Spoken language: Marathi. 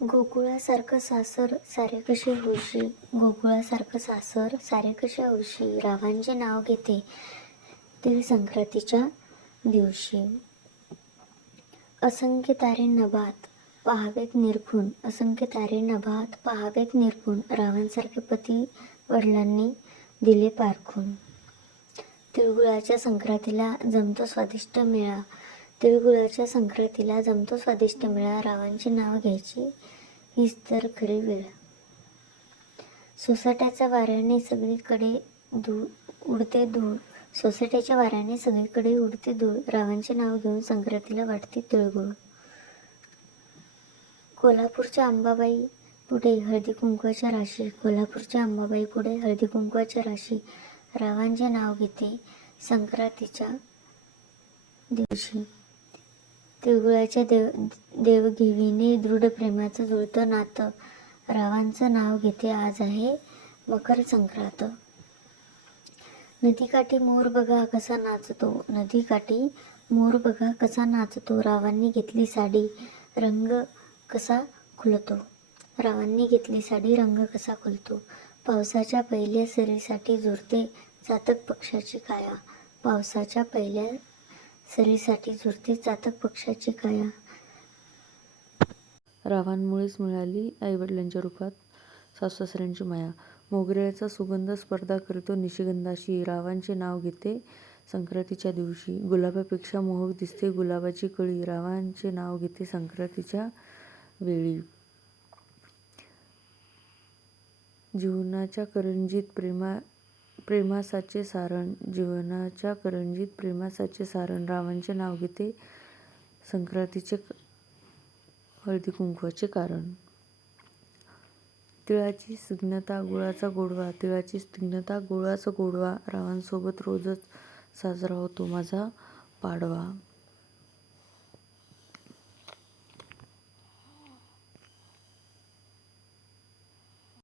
गोकुळासारखं सासर सारे कसे हौशी गोकुळासारखं सासर सारे कसे हौशी रावांचे नाव घेते ते संक्रांतीच्या दिवशी. असंख्य तारे नभात पहावेत निरखून असंख्य तारे नभात पहावेत निरखून रावांसारखे पती वडिलांनी दिले पारखून. तिळगुळाच्या संक्रांतीला जमतो स्वादिष्ट मेळा तिळगुळाच्या संक्रांतीला जमतो स्वादिष्ट मेळा रावांचे नाव घ्यायची हीच तर खरी वेळ. सोसाट्याच्या वाऱ्याने सगळीकडे धूळ उडते धूळ. सोसाट्याच्या वाऱ्याने सगळीकडे उडते धूळ. रावांचे नाव घेऊन संक्रांतीला वाटते तिळगुळ. कोल्हापूरच्या अंबाबाई पुढे हळदी कुंकवाच्या राशी. कोल्हापूरच्या अंबाबाई पुढे हळदी कुंकवाच्या राशी. रावांचे नाव घेते संक्रांतीच्या दिवशी. तिळगुळाच्या देव देवघेवीने दृढ प्रेमाचं जुळतं नातं. रावांचं नाव घेते आज आहे मकर संक्रांत. नदीकाठी मोर बघा कसा नाचतो. नदीकाठी मोर बघा कसा नाचतो. रावांनी घेतली साडी रंग कसा खुलतो. रावांनी घेतली साडी रंग कसा खुलतो. पावसाच्या पहिल्या सरीसाठी झुरते जातक पक्षाची काया. पावसाच्या पहिल्या सरीसाठी झुरते चातक पक्षाची काया. रावांमुळेच मिळाली आईवडिलांच्या रूपात सासूसऱ्यांची माया. मोगऱ्याचा सुगंध स्पर्धा करतो निशिगंधाशी. रावांचे नाव घेते संक्रांतीच्या दिवशी. गुलाबापेक्षा मोहक दिसते गुलाबाची कळी. रावांचे नाव घेते संक्रांतीच्या वेळी. जीवनाच्या करंजीत प्रेमा प्रेमासाचे सारण जीवनाच्या करंजीत प्रेमासाचे सारण रावांचे नाव घेते संक्रांतीचे हळदी कुंकवाचे कारण. तिळाची स्निग्धता गुळाचा गोडवा तिळाची स्निग्धता गुळाचा गोडवा रावांसोबत रोजच साजरा होतो माझा पाडवा.